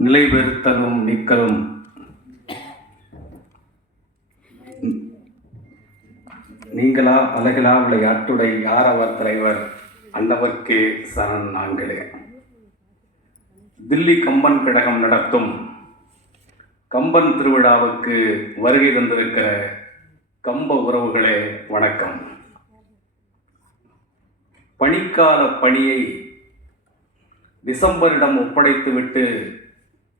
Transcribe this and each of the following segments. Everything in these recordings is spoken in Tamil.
நிலைபெறுத்தலும் நிக்கலும். நீங்களா அழகிலா விளையாட்டுடை யாரவர் தலைவர்? அன்னவர்க்கே சரண் நாங்களே. தில்லி கம்பன் கழகம் நடத்தும். கம்பன் திருவிழாவுக்கு வருகை தந்திருக்கிற கம்ப உறவுகளே வணக்கம். பணிக்கால பணியை டிசம்பரிடம் ஒப்படைத்துவிட்டு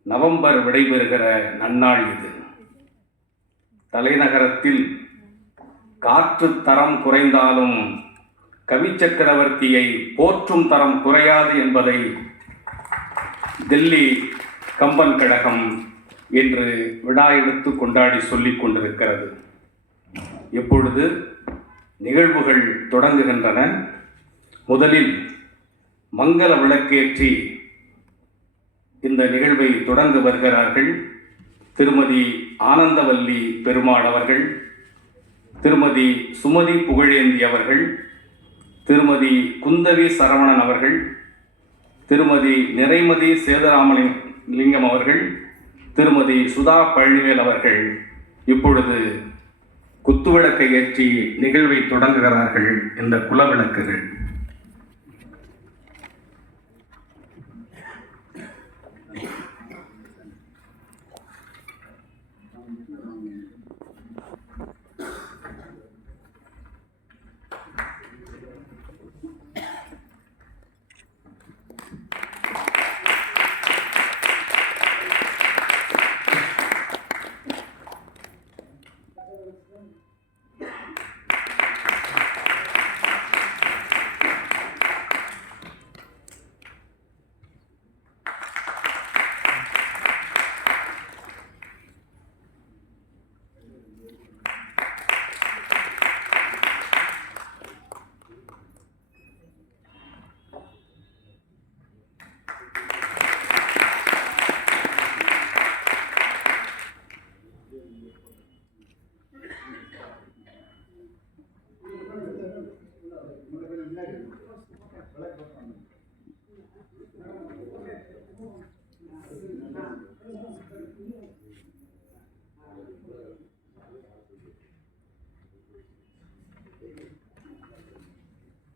நவம்பர் விடைபெறுகிற நன்னாள் இது. தலைநகரத்தில் காற்று தரம் குறைந்தாலும் கவி சக்கரவர்த்தியை போற்றும் தரம் குறையாது என்பதை டெல்லி கம்பன் கழகம் என்று விழா எடுத்து கொண்டாடி சொல்லிக் கொண்டிருக்கிறது. இப்பொழுது நிகழ்வுகள் தொடங்குகின்றன. முதலில் மங்கள விளக்கேற்றி இந்த நிகழ்வை தொடர்ந்து வருகிறார்கள் திருமதி ஆனந்தவல்லி பெருமாள் அவர்கள் திருமதி சுமதி புகழேந்தி அவர்கள் திருமதி குந்தவி சரவணன் அவர்கள் திருமதி நிறைமதி சேதராமலிங் லிங்கம் அவர்கள் திருமதி சுதா பழனிவேல் அவர்கள் இப்பொழுது குத்துவிளக்கை ஏற்றி நிகழ்வை தொடங்குகிறார்கள் இந்த குலவிளக்குகள்.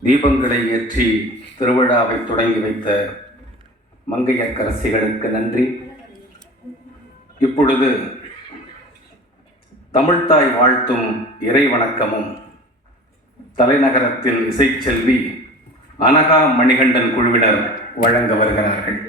தீபங்களை ஏற்றி திருவிழாவை தொடங்கி வைத்த மங்கையர்க்கரசிகளுக்கு நன்றி. இப்பொழுது தமிழ்த்தாய் வாழ்த்தும் இறை வணக்கமும் தலைநகரத்தில் இசைச்செல்வி அனகா மணிகண்டன் குழுவினர் வழங்க வருகிறார்கள்.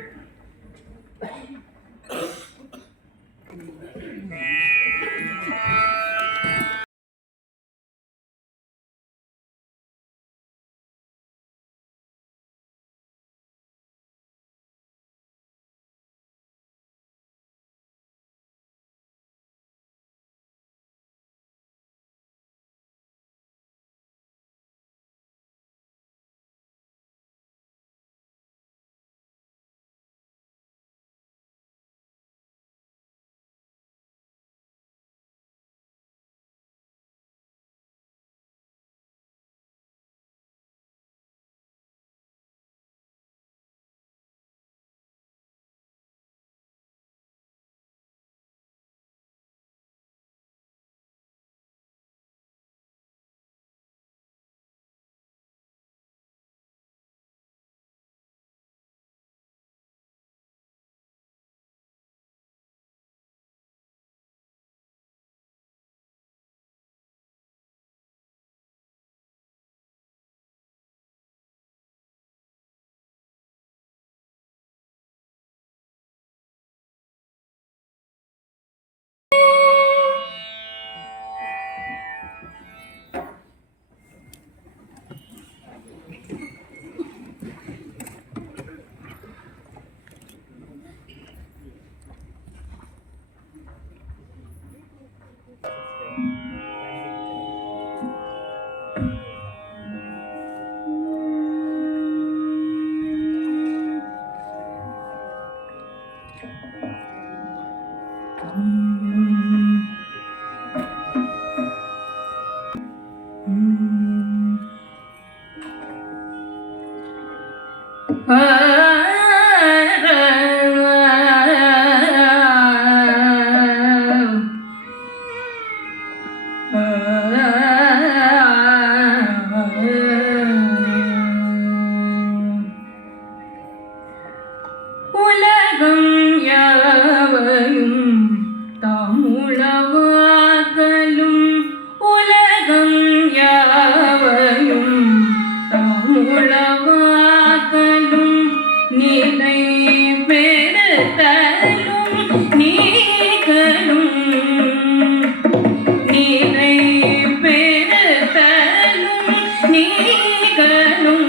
음. നീ കനും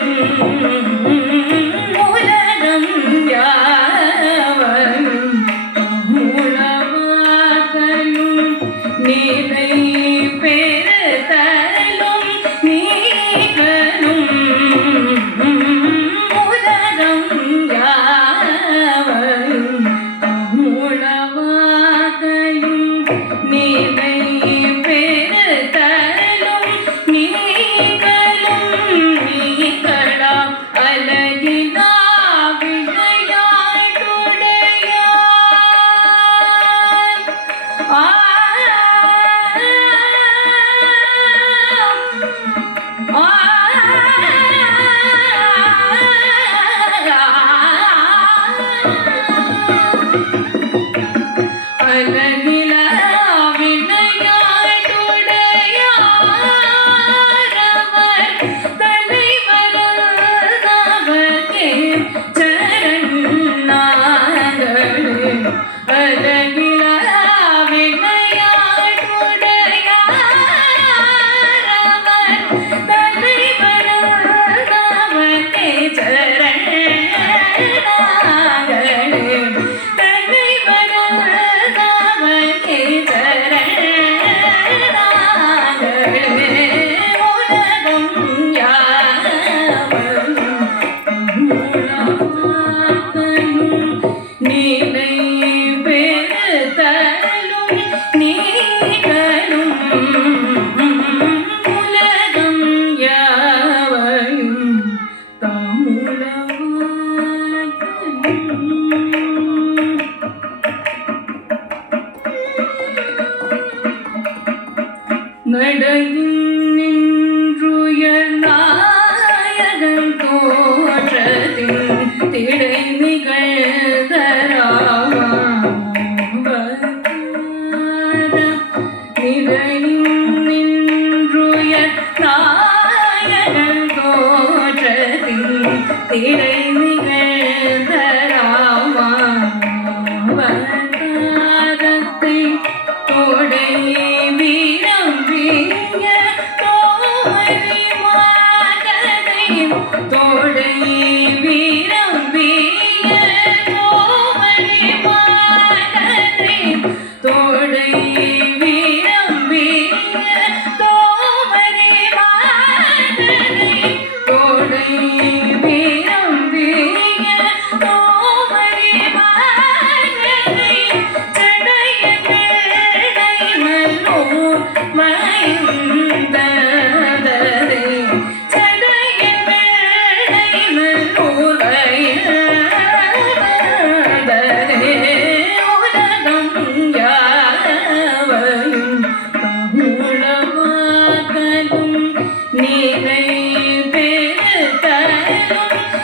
Música Thank you.